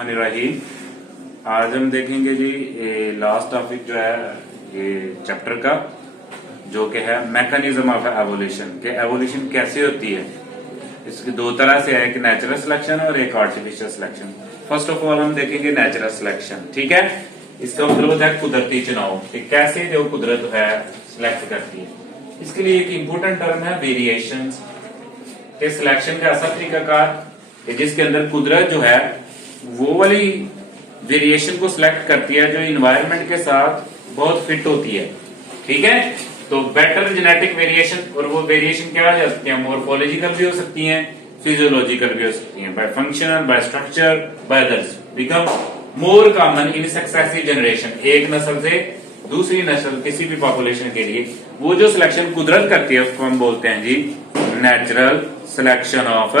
बिस्मिल्लाहिर्रहमानिर्रहीम। आज हम देखेंगे जी लास्ट टॉपिक जो है ये चैप्टर का, जो कि है मैकेनिज्म ऑफ एवोल्यूशन के एवोल्यूशन कैसे होती है। इसकी दो तरह से है, एक नेचुरल सिलेक्शन और एक artificial selection. First of all हम देखेंगे नेचुरल सिलेक्शन, ठीक है। इसका मतलब होता है कुदरती चुनाव, कि कैसे जो कुदरत है सिलेक्ट करती है। इसके लिए एक इंपॉर्टेंट टर्म है वेरिएशन के सिलेक्शन का ऐसा तरीकाकार कि जिसके अंदर कुदरत जो है वो वाली वेरिएशन को सिलेक्ट करती है जो इन्वायरमेंट के साथ बहुत फिट होती है, ठीक है। तो बेटर जेनेटिक वेरिएशन, और वो वेरिएशन क्या हो सकती है, मोर्फोलॉजिकल भी हो सकती हैं, फिजियोलॉजिकल भी हो सकती हैं, by functional, by structure, by others become more common in successive generation. एक नस्ल से दूसरी नस्ल किसी भी पॉपुलेशन के लिए वो जो सिलेक्शन कुदरत करती है उसको हम बोलते हैं जी नेचुरल सिलेक्शन ऑफ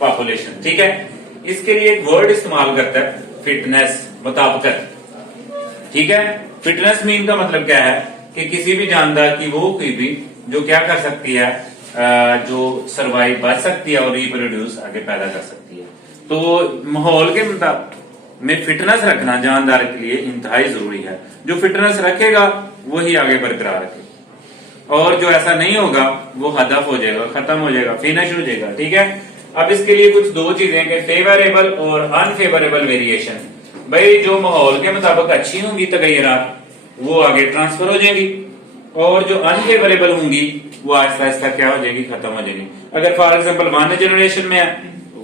पॉपुलेशन, ठीक है। इसके लिए एक वर्ड इस्तेमाल करता है फिटनेस, मुताबिकत, ठीक है। फिटनेस मीन का मतलब क्या है कि किसी भी जानदार की वो कोई भी जो क्या कर सकती है, जो सरवाइव बच सकती है और रिप्रोड्यूस आगे पैदा कर सकती है। तो माहौल के मुताबिक में फिटनेस रखना जानदार के लिए इंतहाई जरूरी है। जो फिटनेस रखेगा वही आगे बरकरार रखेगा, और जो ऐसा नहीं होगा वो हदफ हो जाएगा, खत्म हो जाएगा, फिनिश हो जाएगा, ठीक है। अब इसके लिए कुछ दो चीजें कि फेवरेबल और अनफेवरेबल वेरिएशन। भाई जो माहौल के मुताबिक अच्छी होंगी तगैयरात वो आगे ट्रांसफर हो जाएगी, और जो अनफेवरेबल होंगी वो आहिस्ता आहिस्ता क्या हो जाएगी, खत्म हो जाएगी। अगर फॉर एग्जाम्पल वन जनरेशन में है,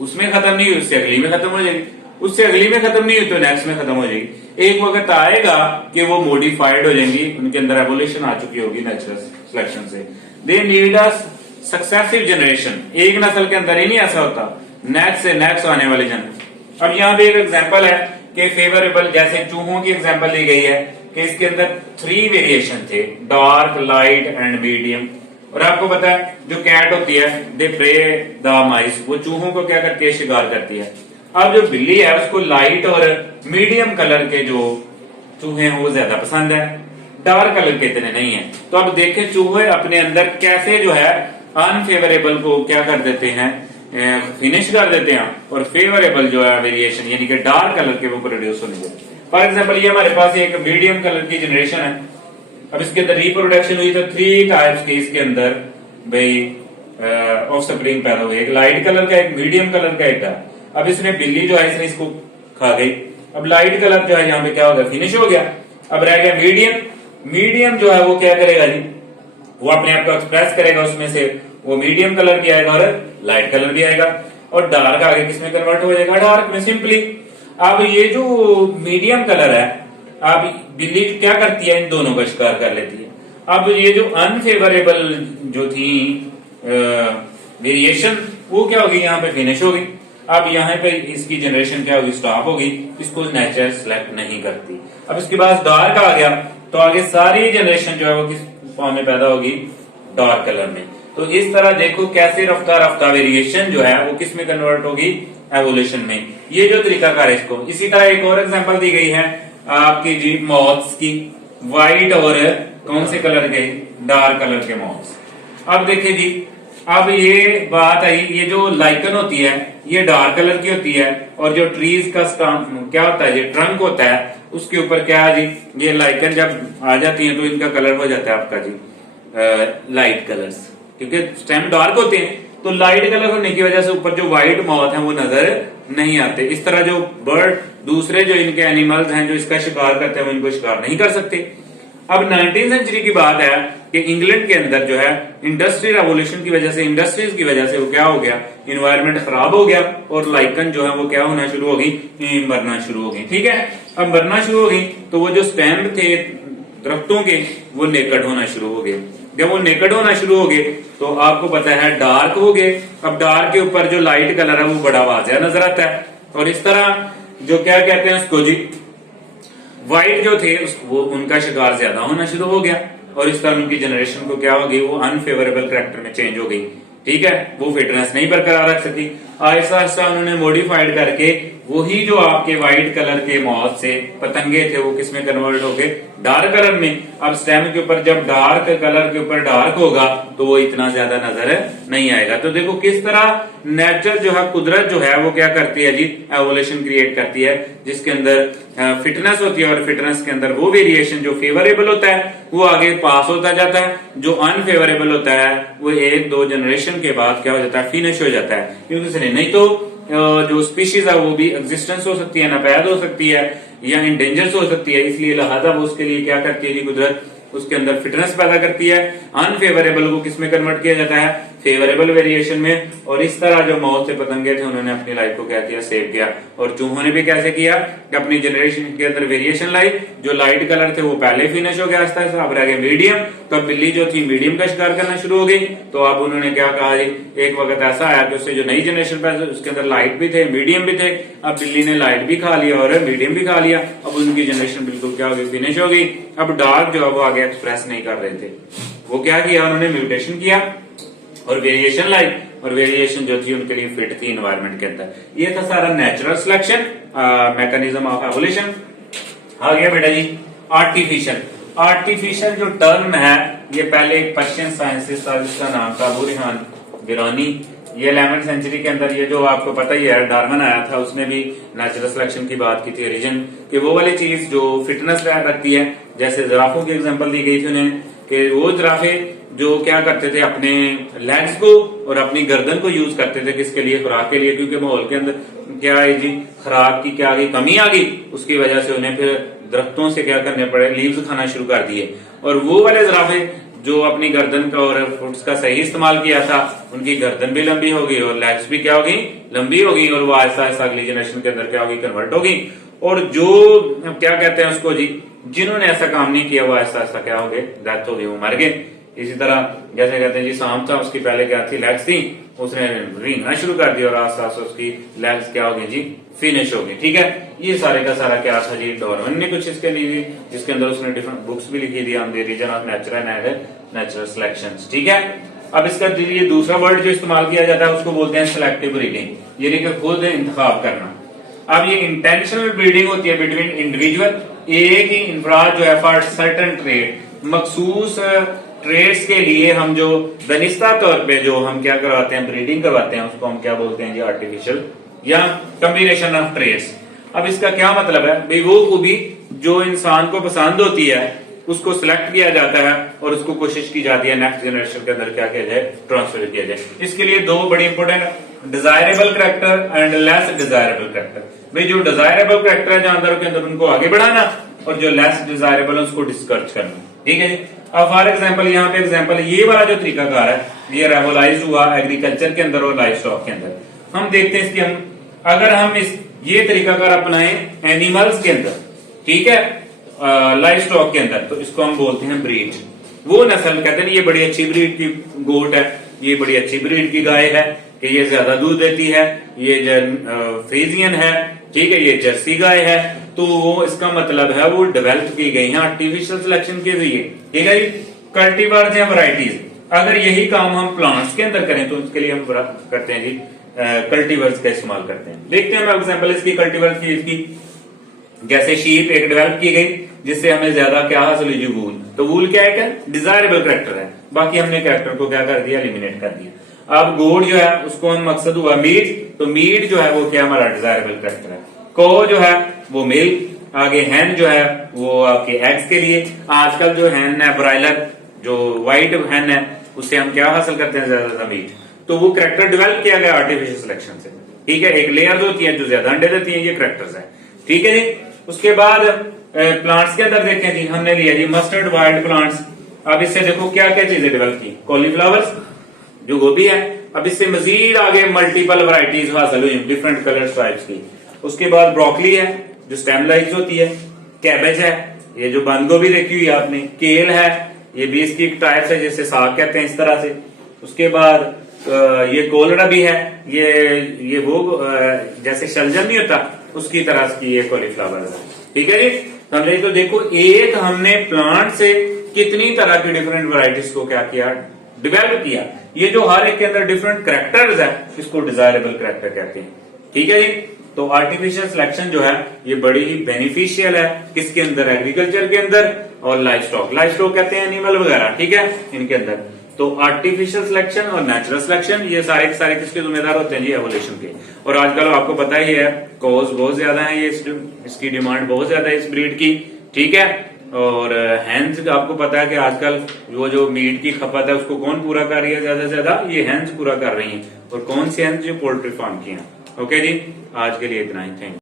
उसमें खत्म नहीं हुई, उससे अगली में खत्म हो जाएगी, उससे अगली में खत्म नहीं हुई तो नेक्स्ट में खत्म हो जाएगी। एक वक्त आएगा कि वो मॉडिफाइड हो जाएंगी, उनके अंदर एवोल्यूशन आ चुकी होगी नेचुरल सिलेक्शन से। They need a successive generation. एक नस्ल के अंदर ही नहीं ऐसा होता, नेक्स्ट से नेक्स्ट आने वाली जनरेशन। अब यहाँ पे एक एग्जांपल है कि फेवरेबल, जैसे चूहों की एग्जांपल दी गई है कि इसके अंदर 3 वेरिएशन थे, डार्क, लाइट एंड मीडियम। और आपको पता है जो कैट होती है दे प्रे द माइस, वो चूहों को क्या करती है, शिकार करती है। अब जो बिल्ली है उसको लाइट और मीडियम कलर के जो चूहे हैं वो ज्यादा पसंद है, डार्क कलर के इतने नहीं है। तो अब देखें चूहे अपने अंदर कैसे जो है अनफेवरेबल को क्या कर देते हैं, फिनिश कर देते हैं, और फेवरेबल जो है वेरिएशन यानी कि डार्क कलर के वो प्रोड्यूस होने देते हैं। फॉर एग्जाम्पल ये हमारे पास एक मीडियम कलर की जनरेशन है। अब इसके अंदर रिप्रोडक्शन हुई तो 3 टाइप्स के इसके अंदर भाई ऑफस्प्रिंग पैदा हुए, एक लाइट कलर का, एक मीडियम कलर का, एक डार्क। अब इसने बिल्ली जो है इसने इसको खा गई। अब लाइट कलर जो है यहाँ पे क्या हो गया, फिनिश हो गया। अब रह गया मीडियम। मीडियम जो है वो क्या करेगा जी, वो अपने आप को एक्सप्रेस करेगा, उसमें से वो मीडियम कलर भी आएगा और लाइट कलर भी आएगा, और डार्क आगे किसमें कन्वर्ट हो जाएगा, डार्क में, सिंपली। अब ये जो मीडियम कलर है, अब बिल्ली क्या करती है, इन दोनों का शिकार कर लेती है। अब ये जो अनफेवरेबल जो थी वेरिएशन वो क्या होगी, यहाँ पे फिनिश होगी। अब यहाँ पे इसकी जनरेशन क्या होगी, स्टॉप होगी, इसको नेचर सेलेक्ट नहीं करती। अब इसके पास डार्क आ गया तो आगे सारी जनरेशन जो है वो किस फॉर्म में पैदा होगी, डार्क कलर में। तो इस तरह देखो कैसे रफ्ता रफ्ता वेरिएशन जो है वो किस में कन्वर्ट होगी, एवोल्यूशन में। ये जो तरीकाकार है इसको। इसी तरह एक और एग्जांपल दी गई है आपकी जी मॉथ्स की, व्हाइट और कौन से कलर के, डार्क कलर के मॉथ्स। अब देखिए जी, अब ये बात आई, ये जो लाइकन होती है ये डार्क कलर की होती है, और जो ट्रीज का क्या होता है, ये ट्रंक होता है, उसके ऊपर क्या है जी, ये लाइकन जब आ जाती है तो इनका कलर हो जाता है आपका जी लाइट कलर्स, क्योंकि स्टेम डार्क होते हैं। तो लाइट कलर होने की वजह से ऊपर जो व्हाइट मॉथ है वो नजर नहीं आते। इस तरह जो बर्ड, दूसरे जो इनके एनिमल्स हैं जो इसका शिकार करते हैं वो इनको शिकार नहीं कर सकते। अब 19वीं सेंचुरी की बात है कि इंग्लैंड के अंदर जो है इंडस्ट्रियल रेवोल्यूशन की वजह से, इंडस्ट्रीज की वजह से वो क्या हो गया, इन्वायरमेंट खराब हो गया, और लाइकन जो है वो क्या होना शुरू होगी, मरना शुरू हो गई, ठीक है। अब मरना शुरू हो गई तो वो जो स्टेम थे दरख्तों के वो नेकड होना शुरू हो गए। जब वो नेकड होना शुरू हो गए तो आपको पता है डार्क हो गए। अब डार्क के ऊपर जो लाइट कलर है वो बड़ा वाज़िह नजर आता है, और इस तरह जो क्या कहते हैं उसको जी, व्हाइट जो थे वो उनका शिकार ज्यादा होना शुरू हो गया, और इस तरह उनकी जनरेशन को क्या हो गई, वो अनफेवरेबल कैरेक्टर में चेंज हो गई, ठीक है। वो फिटनेस नहीं बरकरार रख सकी। आहिस्ता आहिस्ता उन्होंने मॉडिफाइड करके वही जो आपके व्हाइट कलर के मॉथ से पतंगे थे वो किसमें कन्वर्ट होके डार्क कलर में। अब स्टेम के ऊपर जब डार्क कलर के ऊपर डार्क होगा तो वो इतना ज्यादा नजर नहीं आएगा। तो देखो किस तरह नेचर जो है, कुदरत जो है वो क्या करती है जी, एवोल्यूशन क्रिएट करती है जिसके अंदर फिटनेस होती है, और फिटनेस के अंदर वो वेरिएशन जो फेवरेबल होता है वो आगे पास होता जाता है, जो अनफेवरेबल होता है वो 1-2 जनरेशन के बाद क्या हो जाता है, फिनिश हो जाता है। क्योंकि नहीं तो जो स्पीशीज है वो भी एग्जिस्टेंस हो सकती है, नापैद हो सकती है या इंडेंजर्स हो सकती है। इसलिए लिहाजा वो उसके लिए क्या करती है जी कुदरत, उसके अंदर फिटनेस पैदा करती है। अनफेवरेबल को किसमें कन्वर्ट किया जाता है, फेवरेबल वेरिएशन में। और इस तरह जो मौत से पतंगे थे उन्होंने अपनी लाइफ को क्या किया, सेव किया। और चूहों ने भी कैसे किया कि अपनी जनरेशन के अंदर वेरिएशन लाई। जो लाइट कलर थे वो पहले फिनिश हो गया आस्ता आस्ता, अब रह गए मीडियम। तो बिल्ली जो थी मीडियम का शिकार करना शुरू हो गई। तो अब उन्होंने क्या कहा जी, एक वक्त ऐसा आया कि उससे जो नई जनरेशन पैदा उसके अंदर लाइट भी थे, मीडियम भी थे। अब बिल्ली ने लाइट भी खा लिया और मीडियम भी खा लिया। अब उनकी जनरेशन बिल्कुल क्या हो गई, फिनिश हो गई। अब डार्क जो है वो आगे एक्सप्रेस नहीं कर रहे थे। वो क्या किया, उन्होंने म्यूटेशन किया और वेरिएशन लाई। और वेरिएशन जो थी उनके लिए फिट थी एनवायरनमेंट के अंदर। ये था सारा natural selection, mechanism of evolution. आ गया बेटा जी आर्टिफिशियल। आर्टिफिशियल जो टर्म है ये पहले एक पर्शियन साइंटिस्ट था जिसका नाम था अबू रेहान बिरानी। ये 11वीं सेंचुरी के अंदर, ये जो आपको पता ही है डार्विन आया था, उसने भी नेचुरल सिलेक्शन की बात की थी। रीजन कि वो वाली चीज जो फिटनेस रखती है, जैसे जिराफों की एग्जांपल दी गई थी उन्हें कि वो जिराफे जो क्या करते थे अपने लेग्स को और अपनी गर्दन को यूज करते थे किसके लिए, खुराक के लिए। क्योंकि माहौल के अंदर क्या है जी, खुराक की क्या आ गई, कमी आ गई। उसकी वजह से उन्हें फिर दरख्तों से क्या करने पड़े, लीव्स खाना शुरू कर दिए। और वो वाले जिराफे जो अपनी गर्दन का और फुट्स का सही इस्तेमाल किया था, उनकी गर्दन भी लंबी होगी और लेग्स भी क्या होगी, लंबी होगी। और वो आहिस्ता आहिस्ता अगली जनरेशन के अंदर क्या होगी, कन्वर्ट होगी। और जो क्या कहते हैं उसको जी, जिन्होंने ऐसा काम नहीं किया वो आहिस्ता आहिस्ता क्या हो गए, डेथ हो गई, वो मर गए। इसी तरह जैसे कहते हैं जी सांप था, उसकी पहले क्या थी, लेग्स थी, उसने रेंगना शुरू कर दिया और आस्ता आस्ता उसकी लेग्स क्या हो गई जी, फिनिश हो गई। ठीक है, ये सारे का सारा क्या था जी, डार्विन ने कुछ इसके लिए, जिसके अंदर उसने डिफरेंट बुक्स भी लिखी थी on the reason of natural and natural selections. ठीक है, अब इसका लिए दूसरा वर्ड जो इस्तेमाल किया जाता है उसको बोलते हैं सिलेक्टिव ब्रीडिंग, यानी कि खुद इंतखाब करना। अब ये इंटेंशनल ब्रीडिंग होती है बिटवीन इंडिविजुअल, एक ही इंफराद जो है फॉर सर्टेन ट्रेड, मखसूस ट्रेड्स के लिए हम जो दानिस्ता तौर पे जो हम क्या करवाते हैं, ब्रीडिंग करवाते हैं, उसको हम क्या बोलते हैं जी, आर्टिफिशियल या कॉम्बिनेशन ऑफ ट्रेड्स। अब इसका क्या मतलब है भाई, वो खूबी जो इंसान को पसंद होती है उसको सिलेक्ट किया जाता है और उसको कोशिश की जाती है नेक्स्ट जनरेशन के अंदर क्या किया जाए, ट्रांसफर किया जाए। इसके लिए दो बड़ी important, desirable character and less desirable character. भाई जो डिजायरेबल करेक्टर है जानदारों के अंदर उनको आगे बढ़ाना, और जो लेस डिजायरेबल है उसको डिस्करेज करना। ठीक है जी। अब फॉर एग्जाम्पल यहाँ पे एग्जाम्पल ये वाला जो तरीकाकार है ये रेवोलाइज हुआ एग्रीकल्चर के अंदर और लाइफ स्टॉक के अंदर। हम देखते हैं इसकी, हम अगर हम इस ये तरीकाकार अपनाए एनिमल्स के अंदर, ठीक है, लाइफ स्टॉक के अंदर, तो इसको हम बोलते हैं ब्रीड। वो नस्ल कहते हैं ये बड़ी अच्छी ब्रीड की गोट है, ये बड़ी अच्छी ब्रीड की गाय है कि ये ज्यादा दूध देती है, ये फ्रीजियन है, ठीक है, ये जर्सी गाय है। तो वो इसका मतलब है वो डेवलप की गई है आर्टिफिशियल सिलेक्शन के जरिए। ठीक है जी। कल्टीवर्स या वैरायटीज, अगर यही काम हम प्लांट्स के अंदर करें तो उसके लिए हम करते हैं जी कल्टीवर्स का इस्तेमाल करते हैं। देखते हैं हम एग्जांपल इसकी कल्टीवर्स की इसकी। जैसे शीप एक डेवलप की गई जिससे हमें ज्यादा क्या हासिल हुई, वूल। तो वूल क्या है, डिजायरेबल करेक्टर है, बाकी हमने करेक्टर को क्या कर दिया, एलिमिनेट कर दिया। अब गोड जो है उसको हम मकसद हुआ मीट, तो मीट जो है वो क्या हमारा डिजायरेबल करेक्टर है। को जो है वो मिल्क, आगे हैन जो है वो आपके एग्स के लिए। आजकल जो हैन है ब्रायलर, जो व्हाइट हैन है, उससे हम क्या हासिल करते हैं, ज्यादा मीट। तो वो करेक्टर डेवलप किया गया आर्टिफिशियल सिलेक्शन से। ठीक है, एक लेयर होती है जो ज्यादा अंडे देती है, ये करेक्टर्स है। ठीक है जी। उसके बाद प्लांट्स के अंदर देखें जी, हमने लिया जी मस्टर्ड वाइल्ड प्लांट्स। अब इससे देखो क्या क्या चीजें डेवलप की, कॉलीफ्लावर्स जो गोभी है। अब इससे मजीद आगे मल्टीपल वैरायटीज हासिल हुई डिफरेंट कलर टाइप्स की। उसके बाद ब्रोकली है जो स्टेम लाइक्स होती है, कैबेज है, ये जो बंद गोभी देखी हुई आपने, केल है, ये भी इसकी टाइप्स है जैसे साग कहते हैं इस तरह से। उसके बाद ये कोलरा भी है, ये वो जैसे शलजम नहीं होता उसकी तरह की ये कॉलीफ्लावर है। ठीक है जी। हमने तो देखो एक हमने प्लांट से कितनी तरह की डिफरेंट वैरायटीज को क्या किया, डेवलप किया। ये जो हर एक के अंदर डिफरेंट कैरेक्टर्स है, इसको डिजायरेबल कैरेक्टर कहते हैं। ठीक है जी। तो आर्टिफिशियल सिलेक्शन जो है ये बड़ी ही बेनिफिशियल है, किसके अंदर, एग्रीकल्चर के अंदर और लाइफ स्टॉक कहते हैं एनिमल वगैरह, ठीक है, इनके अंदर। तो आर्टिफिशियल सिलेक्शन और नेचुरल सिलेक्शन ये सारे के सारे किसके जिम्मेदार होते हैं जी, एवोल्यूशन के। और आजकल आपको पता ही है कॉज बहुत ज्यादा है, ये इसकी डिमांड बहुत ज्यादा है इस ब्रीड की, ठीक है। और हैंस आपको पता है कि आजकल वो जो मीट की खपत है उसको कौन पूरा कर रही है, ज्यादा से ज्यादा ये हैंस पूरा कर रही हैं। और कौन सी हैंस, जो पोल्ट्री फार्म की हैं। ओके जी, आज के लिए इतना ही, थैंक यू।